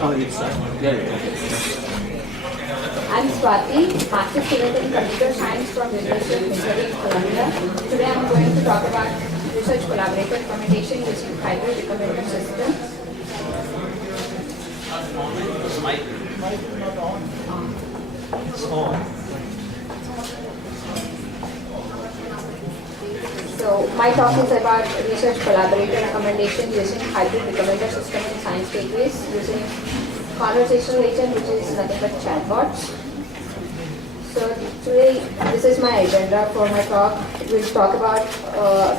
Oh, it's I'm Swathi, Master Student in Computer Science from University of Missouri, Columbia. Today I'm going to talk about research collaborative recommendation using hybrid recommender system. So my talk is about research collaborative recommendation using hybrid recommender system in science gateways using conversational agent, which is nothing but chatbots. So today, this is my agenda for my talk. We'll talk about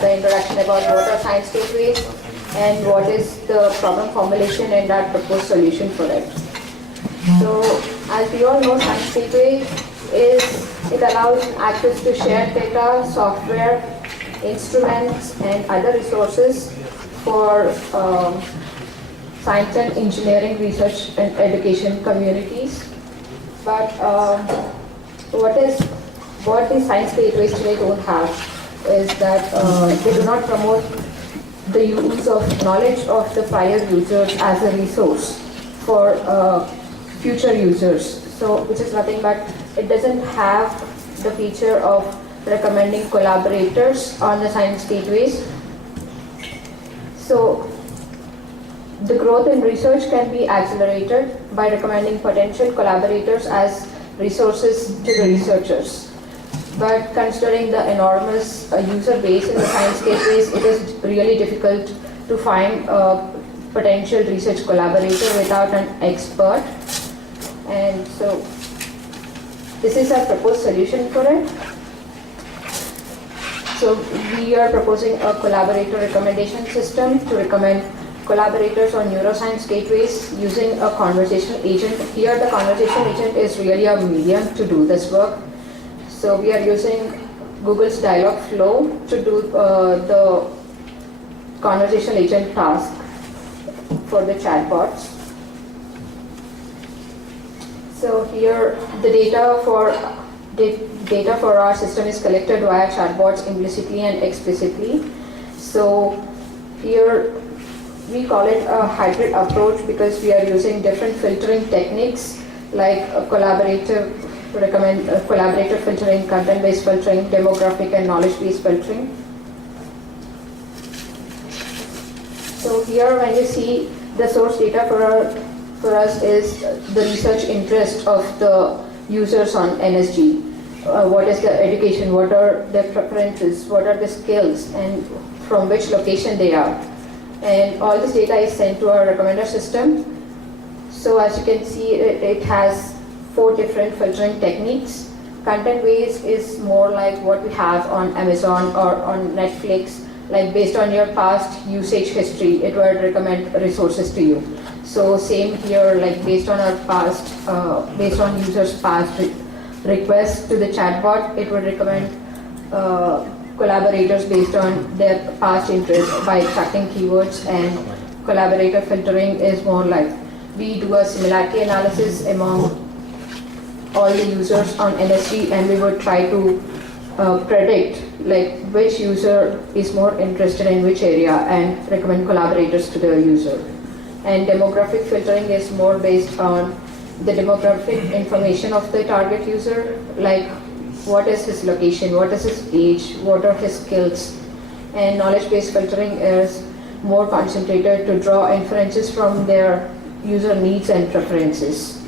the introduction about what are science gateways and what is the problem formulation and our proposed solution for it. So as we all know, science gateway it allows access to shared data, software, instruments, and other resources for science and engineering research and education communities. But what the science gateways today don't have is that they do not promote the use of knowledge of the prior users as a resource for future users. So which is nothing but it doesn't have the feature of recommending collaborators on the science gateways. So the growth in research can be accelerated by recommending potential collaborators as resources to the researchers. But considering the enormous user base in the science gateways, it is really difficult to find a potential research collaborator without an expert. And so this is our proposed solution for it. So we are proposing a collaborator recommendation system to recommend collaborators on neuroscience gateways using a conversational agent. Here the conversational agent is really a medium to do this work. So we are using Google's Dialogflow to do the conversational agent task for the chatbots. So here the data for our system is collected via chatbots implicitly and explicitly. So here we call it a hybrid approach because we are using different filtering techniques like collaborator filtering, content-based filtering, demographic and knowledge-based filtering. So here when you see the source data for us is the research interest of the users on NSG. What is their education, what are their preferences, what are the skills, and from which location they are. And all this data is sent to our recommender system. So as you can see, it has 4 different filtering techniques. Content-based is more like what we have on Amazon or on Netflix, like based on your past usage history, it would recommend resources to you. So same here, like based on our past, based on users' past requests to the chatbot, it would recommend collaborators based on their past interests by extracting keywords. And collaborator filtering is more like we do a similarity analysis among all the users on NSG, and we would try to predict like which user is more interested in which area and recommend collaborators to the user. And demographic filtering is more based on the demographic information of the target user, like what is his location, what is his age, what are his skills. And knowledge-based filtering is more concentrated to draw inferences from their user needs and preferences.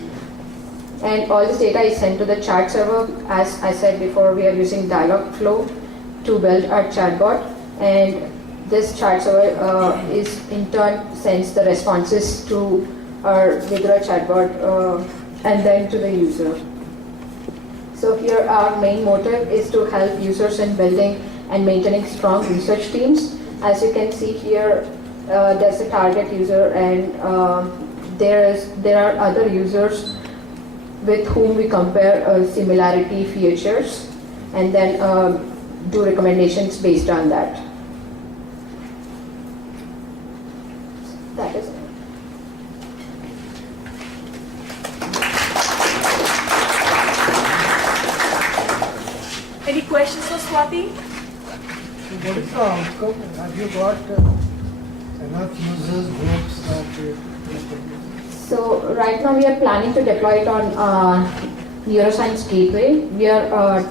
And all this data is sent to the chat server. As I said before, we are using Dialogflow to build our chatbot, and this chat server is in turn sends the responses to our regular chatbot and then to the user. So here our main motive is to help users in building and maintaining strong research teams. As you can see here, there's a target user, and there are other users with whom we compare similarity features and then do recommendations based on that. That is it. Any questions for Swathi? What is the outcome? Have you got enough users groups that So right now we are planning to deploy it on Neuroscience Gateway. We are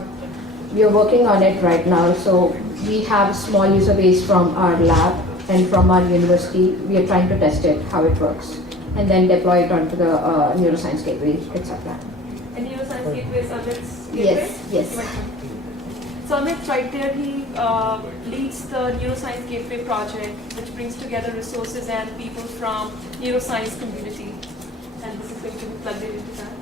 working on it right now. So we have a small user base from our lab and from our university. We are trying to test it, how it works, and then deploy it onto the Neuroscience Gateway. It's our plan. And Neuroscience Gateway is Amit's gateway? Yes. So Amit, right there, he leads the Neuroscience Gateway project, which brings together resources and people from neuroscience community. And this is going to be plugged into that.